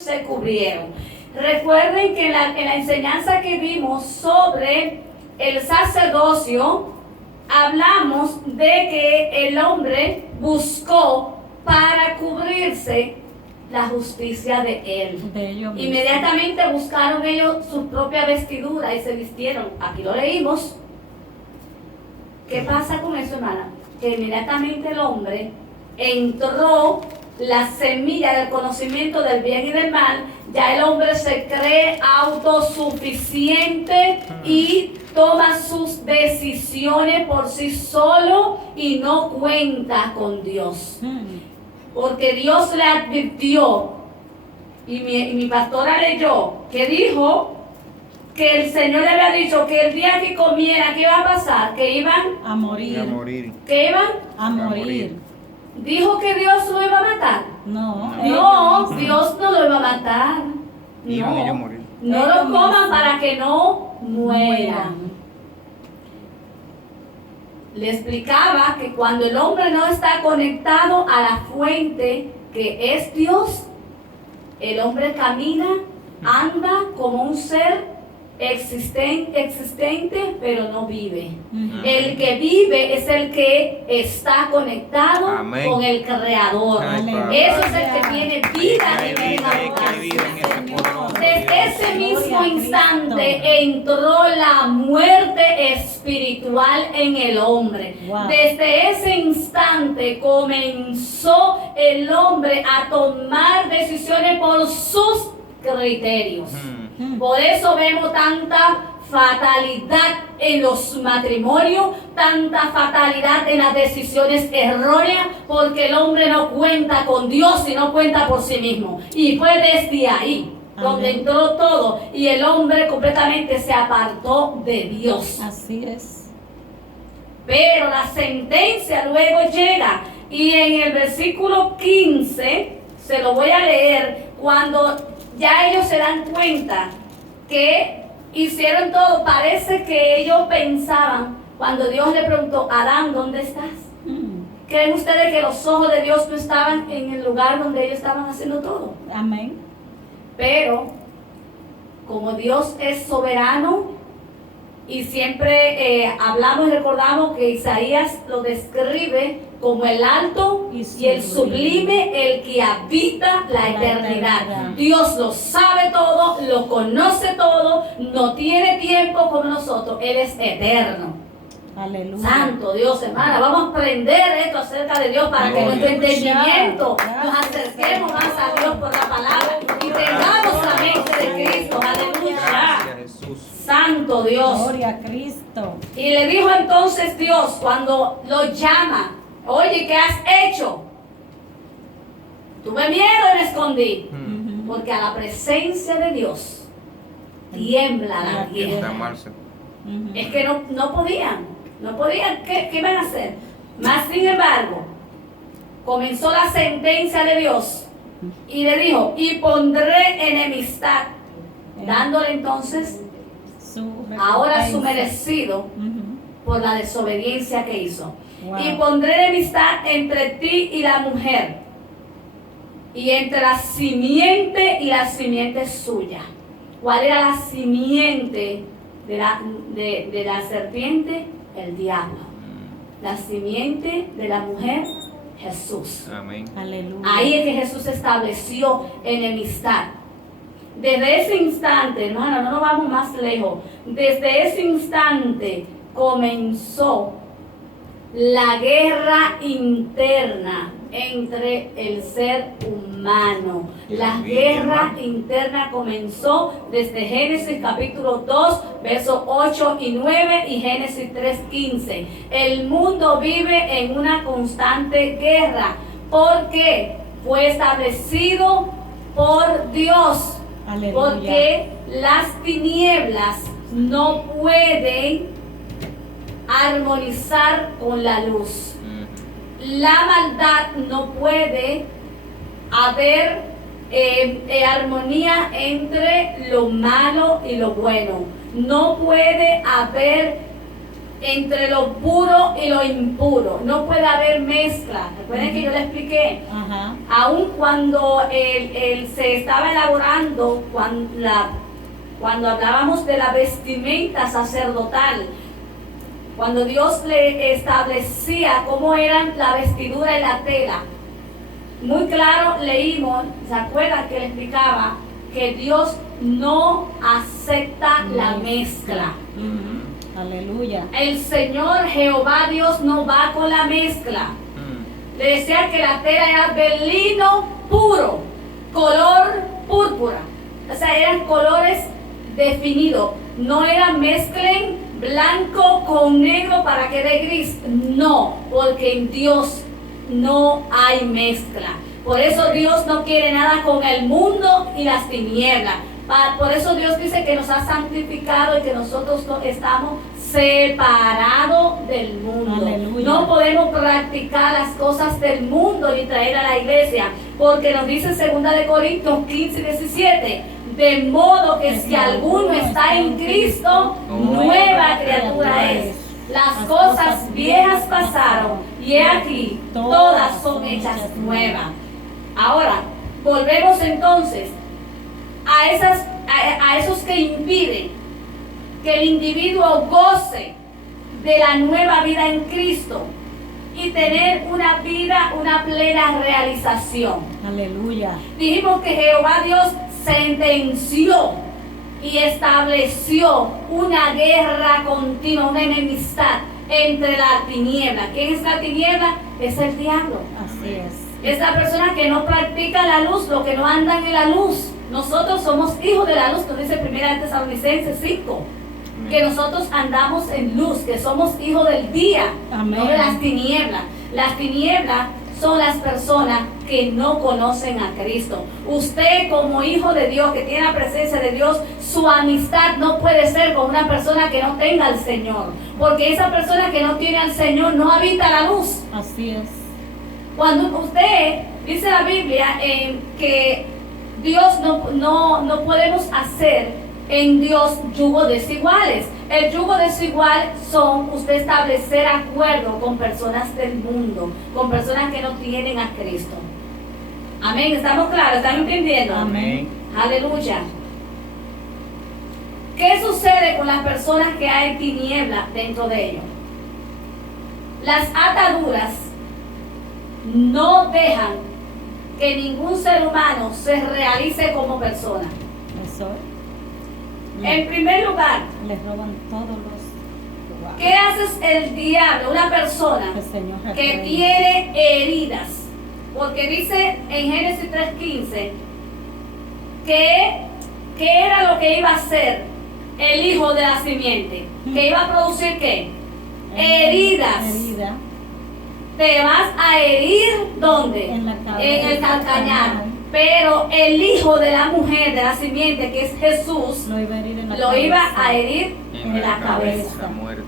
se cubrieron. Recuerden que en la enseñanza que vimos sobre el sacerdocio, hablamos de que el hombre buscó para cubrirse la justicia de él. Inmediatamente buscaron ellos su propia vestidura y se vistieron. Aquí lo leímos. ¿Qué pasa con eso, hermana? Que inmediatamente el hombre entró la semilla del conocimiento del bien y del mal. Ya el hombre se cree autosuficiente y toma sus decisiones por sí solo y no cuenta con Dios. Porque Dios le advirtió, y mi pastora leyó, que dijo que el Señor le había dicho que el día que comiera, ¿qué iba a pasar? Que iban a morir. ¿Que iban? A morir. ¿Dijo que Dios lo iba a matar? No. No, Dios no lo iba a matar. Iban ellos a morir. No lo coman para que no mueran. Le explicaba que cuando el hombre no está conectado a la fuente que es Dios, el hombre camina, anda como un ser existente, pero no vive. El que vive es el que está conectado con el Creador. Eso es el que tiene vida en el Desde ese mismo instante entró la muerte espiritual en el hombre. Desde ese instante comenzó el hombre a tomar decisiones por sus criterios. Por eso vemos tanta fatalidad en los matrimonios, tanta fatalidad en las decisiones erróneas, porque el hombre no cuenta con Dios, sino cuenta por sí mismo. Y fue desde ahí donde entró todo, y el hombre completamente se apartó de Dios. Así es. Pero la sentencia luego llega, y en el versículo 15, se lo voy a leer, cuando ya ellos se dan cuenta que hicieron todo. Parece que ellos pensaban, cuando Dios le preguntó, Adán, ¿dónde estás? ¿Creen ustedes que los ojos de Dios no estaban en el lugar donde ellos estaban haciendo todo? Amén. Pero, como Dios es soberano, y siempre hablamos y recordamos que Isaías lo describe como el alto y el sublime, el que habita la eternidad. Dios lo sabe todo, lo conoce todo, no tiene tiempo como nosotros, Él es eterno. Aleluya. Santo Dios, hermana, vamos a aprender esto acerca de Dios para que nuestro entendimiento nos acerquemos más a Dios por la palabra y tengamos la mente de Cristo. Aleluya. Santo Dios. Gloria a Cristo. Y le dijo entonces Dios cuando lo llama, oye, ¿qué has hecho? Tuve miedo y me escondí. Porque a la presencia de Dios tiembla la tierra. Es que no podían, ¿qué iban a hacer? Mas sin embargo, comenzó la sentencia de Dios y le dijo, y pondré enemistad, dándole entonces ahora su merecido por la desobediencia que hizo. Y pondré enemistad entre ti y la mujer, y entre la simiente y la simiente suya. ¿Cuál era la simiente de la serpiente? El diablo. La simiente de la mujer, Jesús. Amén. Aleluya. Ahí es que Jesús estableció enemistad. Desde ese instante, hermano, no nos vamos más lejos. Desde ese instante comenzó la guerra interna entre el ser humano. La guerra interna comenzó desde Génesis capítulo 2, versos 8 y 9 y Génesis 3:15. El mundo vive en una constante guerra porque fue establecido por Dios. Aleluya. Porque las tinieblas no pueden armonizar con la luz. La maldad no puede haber armonía entre lo malo y lo bueno. No puede haber entre lo puro y lo impuro. No puede haber mezcla. Recuerden que yo le expliqué. Ajá. Aun cuando se estaba elaborando, cuando hablábamos de la vestimenta sacerdotal, cuando Dios le establecía cómo eran la vestidura y la tela, muy claro leímos, ¿se acuerdan que le explicaba que Dios no acepta la mezcla? Aleluya. El Señor Jehová Dios no va con la mezcla. Le decía que la tela era de lino puro, color púrpura. O sea, eran colores definidos. No eran mezclen blanco con negro para que dé gris. No, porque en Dios no hay mezcla. Por eso Dios no quiere nada con el mundo y las tinieblas. Por eso Dios dice que nos ha santificado y que nosotros estamos separados del mundo. Aleluya. No podemos practicar las cosas del mundo ni traer a la iglesia, porque nos dice en 2 Corintios 15 y 17, de modo que si alguno está en Cristo, nueva criatura es. Las cosas viejas pasaron y he aquí, todas son hechas nuevas. Ahora, volvemos entonces a esos que impiden que el individuo goce de la nueva vida en Cristo y tener una vida, una plena realización. Aleluya. Dijimos que Jehová Dios sentenció y estableció una guerra continua, una enemistad entre la tiniebla. ¿Quién es la tiniebla? Es el diablo. Así es. Es la persona que no practica la luz, los que no andan en la luz. Nosotros somos hijos de la luz, nos dice 1 Tesalonicenses 5, que nosotros andamos en luz, que somos hijos del día, Amén. no de las tinieblas. Las tinieblas son las personas que no conocen a Cristo. Usted como hijo de Dios, que tiene la presencia de Dios, su amistad no puede ser con una persona que no tenga al Señor, porque esa persona que no tiene al Señor no habita la luz. Así es. Cuando usted, dice la Biblia, que Dios no podemos hacer en Dios yugos desiguales. El yugo desigual son usted establecer acuerdo con personas del mundo, con personas que no tienen a Cristo. Amén, ¿estamos claros? ¿Están entendiendo? Amén. Aleluya. ¿Qué sucede con las personas que hay tiniebla dentro de ellos? Las ataduras no dejan que ningún ser humano se realice como persona. Eso. En primer lugar, Les roban todos los. ¿qué hace el diablo? Una persona El Señor que reprenda. tiene heridas. Porque dice en Génesis 3:15 que era lo que iba a hacer el hijo de la simiente. Que iba a producir ¿qué? Heridas. Herida. Te vas a herir ¿dónde? En la cabeza. En el calcañar. Pero el hijo de la mujer, de la simiente, que es Jesús, Lo iba a herir en la lo cabeza. iba a herir en la cabeza. La muerte.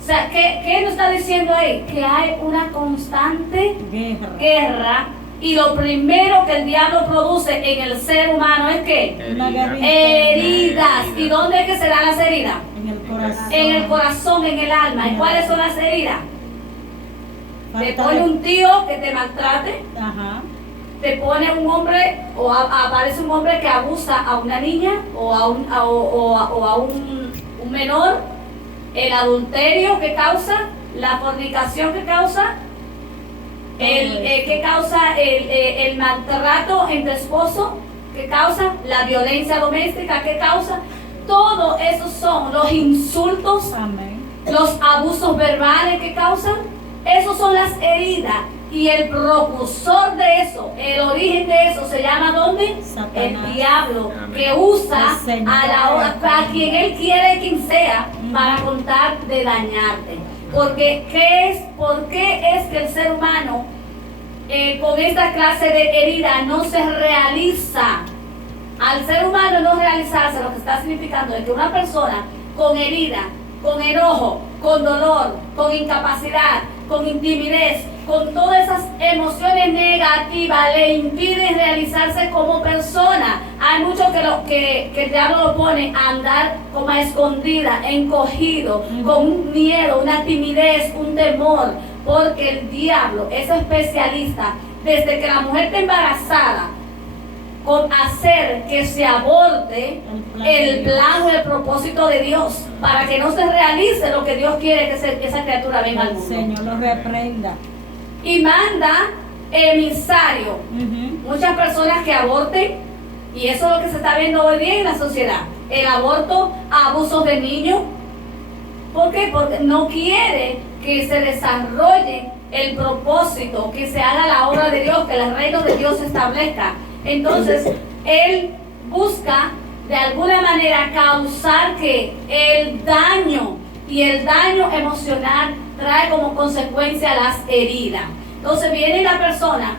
O sea, ¿qué nos está diciendo ahí? Que hay una constante Guerra. guerra y lo primero que el diablo produce en el ser humano es ¿qué? Una guerra Heridas. ¿Y dónde es que se dan las heridas? En el corazón. En el corazón, en el alma. ¿Y cuáles son las heridas? Te Falta pone de- un tío que te maltrate, Ajá. te pone un hombre o aparece un hombre que abusa a una niña o a un menor, el adulterio que causa, la fornicación que causa, que causa el maltrato entre esposos, que causa la violencia doméstica, que causa, todo eso son los insultos, Amén. los abusos verbales que causan. Esos son las heridas. Y el precursor de eso, el origen de eso, se llama ¿dónde? Satanás. El diablo, Amén. que usa El Señor. a quien él quiere, quien sea, para contar de dañarte. Porque ¿por qué es que el ser humano con esta clase de herida no se realiza? Al ser humano no realizarse, lo que está significando es que una persona con herida, con enojo, con dolor, con incapacidad, con intimidez, con todas esas emociones negativas le impiden realizarse como persona. Hay muchos que el diablo lo pone a andar como a escondida, encogido, con un miedo, una timidez, un temor, porque el diablo es especialista desde que la mujer está embarazada con hacer que se aborte el plan o el propósito de Dios, para que no se realice lo que Dios quiere que esa criatura venga al mundo. El Señor lo reprenda. Y manda emisario. Muchas personas que aborten, y eso es lo que se está viendo hoy día en la sociedad. El aborto, abusos de niños. ¿Por qué? Porque no quiere que se desarrolle el propósito, que se haga la obra de Dios, que el reino de Dios se establezca. Entonces, él busca de alguna manera causar que el daño, y el daño emocional trae como consecuencia las heridas. Entonces viene la persona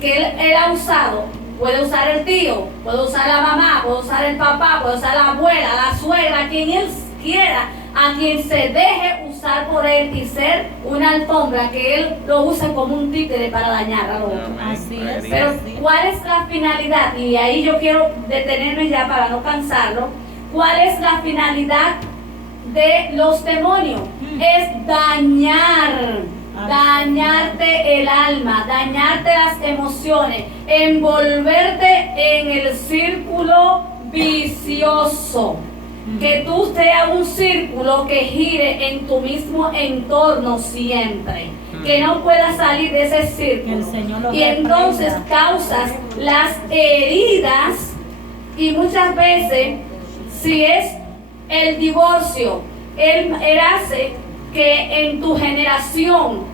que él ha usado, puede usar el tío, puede usar la mamá, puede usar el papá, puede usar la abuela, la suegra, quien él quiera, a quien se deje usar por él y ser una alfombra que él lo use como un títere para dañar a los otros. Así es. Pero ¿cuál es la finalidad? Y ahí yo quiero detenerme ya para no cansarlo. ¿Cuál es la finalidad de los demonios? Es dañarte el alma, dañarte las emociones, envolverte en el círculo vicioso. Que tú seas un círculo que gire en tu mismo entorno siempre, que no puedas salir de ese círculo. Y entonces causas las heridas, y muchas veces, si es el divorcio, él hace que en tu generación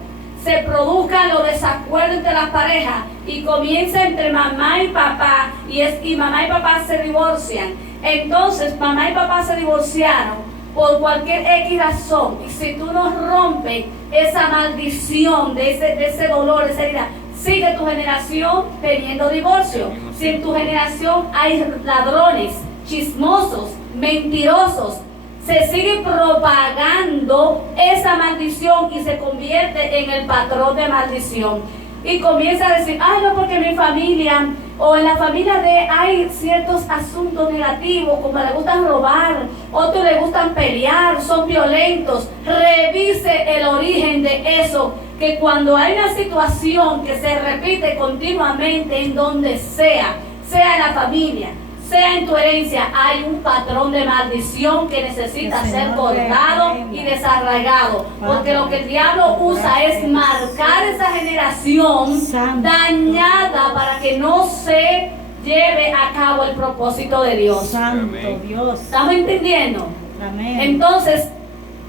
se produzcan los desacuerdos entre las parejas y comienza entre mamá y papá, y mamá y papá se divorcian. Entonces mamá y papá se divorciaron por cualquier X razón, y si tú no rompes esa maldición de ese dolor, esa herida, sigue tu generación teniendo divorcio. Si en tu generación hay ladrones, chismosos, mentirosos, se sigue propagando esa maldición y se convierte en el patrón de maldición. Y comienza a decir, ay, no, porque mi familia, o en la familia hay ciertos asuntos negativos, como le gustan robar, otros le gustan pelear, son violentos. Revise el origen de eso, que cuando hay una situación que se repite continuamente en donde sea en la familia, sea en tu herencia, hay un patrón de maldición que necesita ser cortado y desarraigado. Porque lo que el diablo usa es marcar esa generación dañada para que no se lleve a cabo el propósito de Dios. Santo Dios. ¿Estamos entendiendo? Amén. Entonces,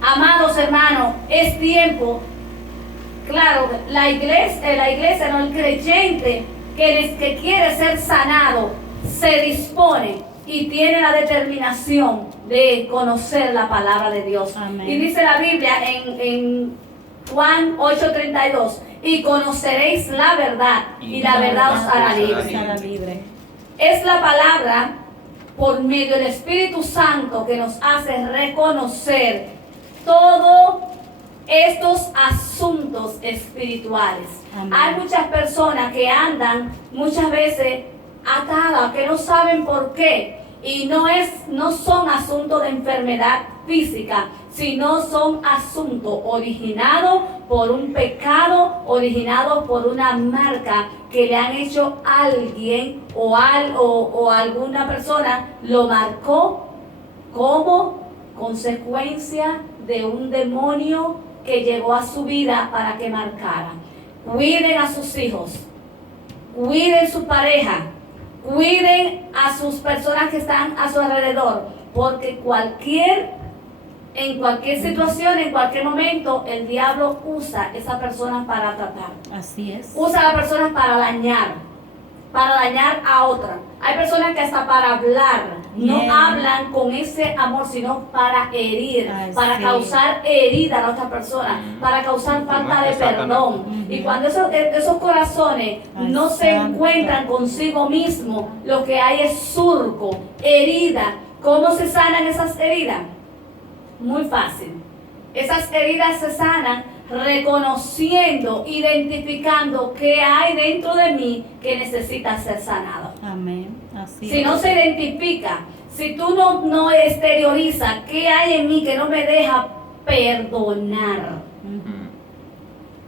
amados hermanos, es tiempo, claro, la iglesia, no, el creyente que quiere ser sanado, se dispone y tiene la determinación de conocer la palabra de Dios. Amén. Y dice la Biblia en Juan 8:32, y conoceréis la verdad, y la verdad os hará libre. Es la palabra por medio del Espíritu Santo que nos hace reconocer todos estos asuntos espirituales. Amén. Hay muchas personas que andan muchas veces atadas, que no saben por qué, y no son asuntos de enfermedad física, sino son asuntos originados por un pecado, originados por una marca que le han hecho alguien o alguna persona lo marcó como consecuencia de un demonio que llegó a su vida para que marcara. Cuiden a sus hijos, cuiden su pareja, cuiden a sus personas que están a su alrededor, porque en cualquier situación, en cualquier momento, el diablo usa a esa persona para tratar. Así es. Usa a las personas para dañar a otra. Hay personas que hasta para hablar, no hablan con ese amor, sino para herir, para causar herida a la otra persona, para causar falta de perdón. Y cuando esos corazones no se encuentran consigo mismo, lo que hay es surco, herida. ¿Cómo se sanan esas heridas? Muy fácil. Esas heridas se sanan reconociendo, identificando qué hay dentro de mí que necesita ser sanado. Amén. Así Si es. no se identifica, si tú no exteriorizas qué hay en mí que no me deja perdonar, Ujú.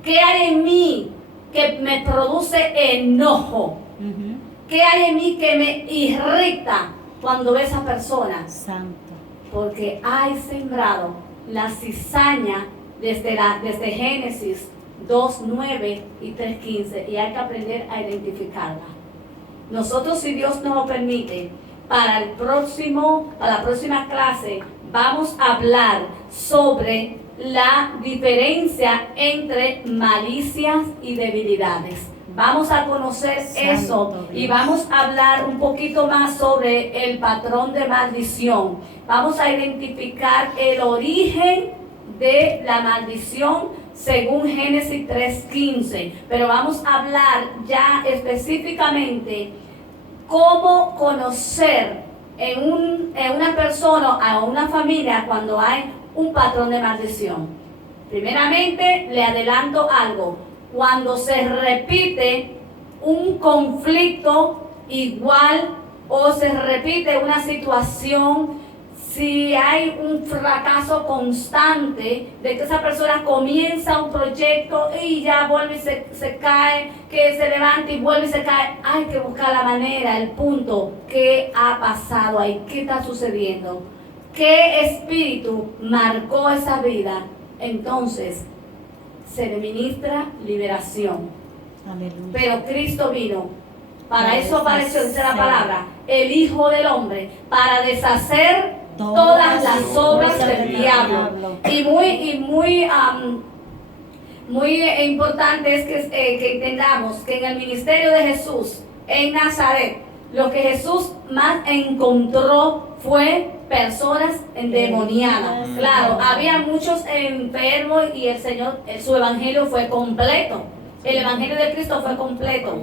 qué hay en mí que me produce enojo, Ujú. qué hay en mí que me irrita cuando veo a esa persona, Santo. porque hay sembrado la cizaña desde Génesis 2:9 y 3:15 y hay que aprender a identificarla. Nosotros, si Dios nos lo permite, para la próxima clase vamos a hablar sobre la diferencia entre malicias y debilidades. Vamos a conocer eso Santo y Dios. vamos a hablar un poquito más sobre el patrón de maldición. Vamos a identificar el origen de la maldición según Génesis 3:15. Pero vamos a hablar ya específicamente cómo conocer en una persona o una familia cuando hay un patrón de maldición. Primeramente, le adelanto algo. Cuando se repite un conflicto igual o se repite una situación, si hay un fracaso constante de que esa persona comienza un proyecto y ya vuelve y se cae, que se levanta y vuelve y se cae, hay que buscar la manera, el punto, qué ha pasado ahí, qué está sucediendo, qué espíritu marcó esa vida. Entonces se le ministra liberación. Aleluya. Pero Cristo vino, para Para eso apareció, dice la deshacer. palabra, el Hijo del Hombre, para deshacer todas las obras del diablo. Y muy importante es que entendamos que en el ministerio de Jesús, en Nazaret, lo que Jesús más encontró fue personas endemoniadas. Claro, había muchos enfermos y el Señor, su evangelio fue completo. El evangelio de Cristo fue completo.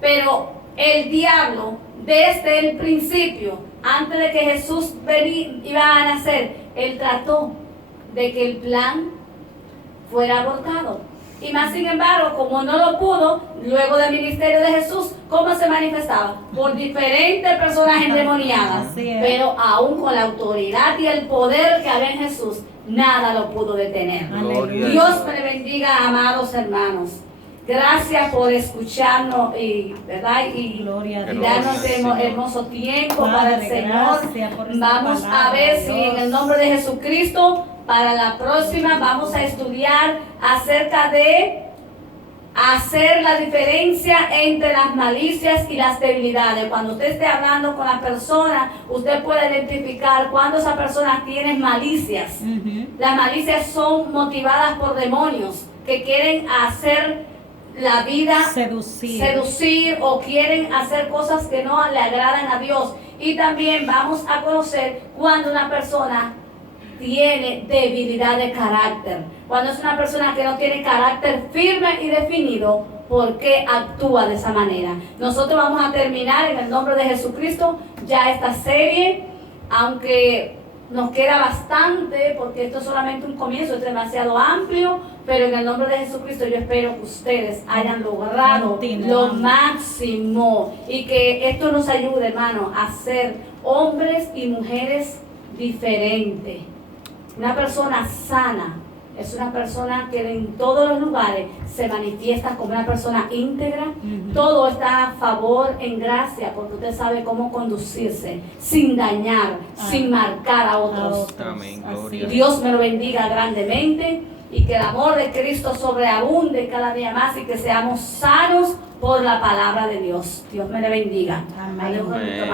Pero el diablo, desde el principio, antes de que Jesús iba a nacer, él trató de que el plan fuera abortado. Y más sin embargo, como no lo pudo, luego del ministerio de Jesús, ¿cómo se manifestaba? Por diferentes personas endemoniadas. Así es. Pero aún con la autoridad y el poder que había en Jesús, nada lo pudo detener. Aleluya. Dios me bendiga, amados hermanos. Gracias por escucharnos ¿verdad? Y Gloria a y Dios. darnos Gloria al Señor. hermoso tiempo Padre, para el Señor. gracias por esta Vamos a palabra, ver si Dios. en el nombre de Jesucristo, para la próxima vamos a estudiar acerca de hacer la diferencia entre las malicias y las debilidades. Cuando usted esté hablando con la persona, usted puede identificar cuando esa persona tiene malicias. Ujú. Las malicias son motivadas por demonios que quieren hacer la vida seducir o quieren hacer cosas que no le agradan a Dios. Y también vamos a conocer cuando una persona tiene debilidad de carácter, cuando es una persona que no tiene carácter firme y definido, ¿por qué actúa de esa manera? Nosotros vamos a terminar en el nombre de Jesucristo ya esta serie, aunque nos queda bastante porque esto es solamente un comienzo, es demasiado amplio, pero en el nombre de Jesucristo yo espero que ustedes hayan logrado lo máximo y que esto nos ayude, hermano, a ser hombres y mujeres diferentes. Una persona sana es una persona que en todos los lugares se manifiesta como una persona íntegra. Ujú. Todo está a favor, en gracia, porque usted sabe cómo conducirse sin dañar, sin marcar a otros. Amén, Así gloria. es. Dios me lo bendiga grandemente y que el amor de Cristo sobreabunde cada día más y que seamos sanos por la palabra de Dios. Dios me le bendiga. Amén. Aleluya. Amén.